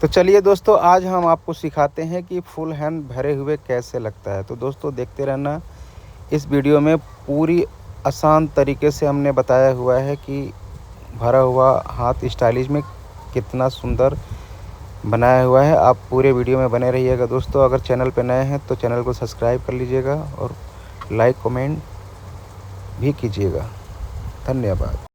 तो चलिए दोस्तों, आज हम आपको सिखाते हैं कि फुल हैंड भरे हुए कैसे लगता है। तो दोस्तों देखते रहना, इस वीडियो में पूरी आसान तरीके से हमने बताया हुआ है कि भरा हुआ हाथ स्टाइलिश में कितना सुंदर बनाया हुआ है। आप पूरे वीडियो में बने रहिएगा दोस्तों। अगर चैनल पर नए हैं तो चैनल को सब्सक्राइब कर लीजिएगा और लाइक कमेंट भी कीजिएगा। धन्यवाद।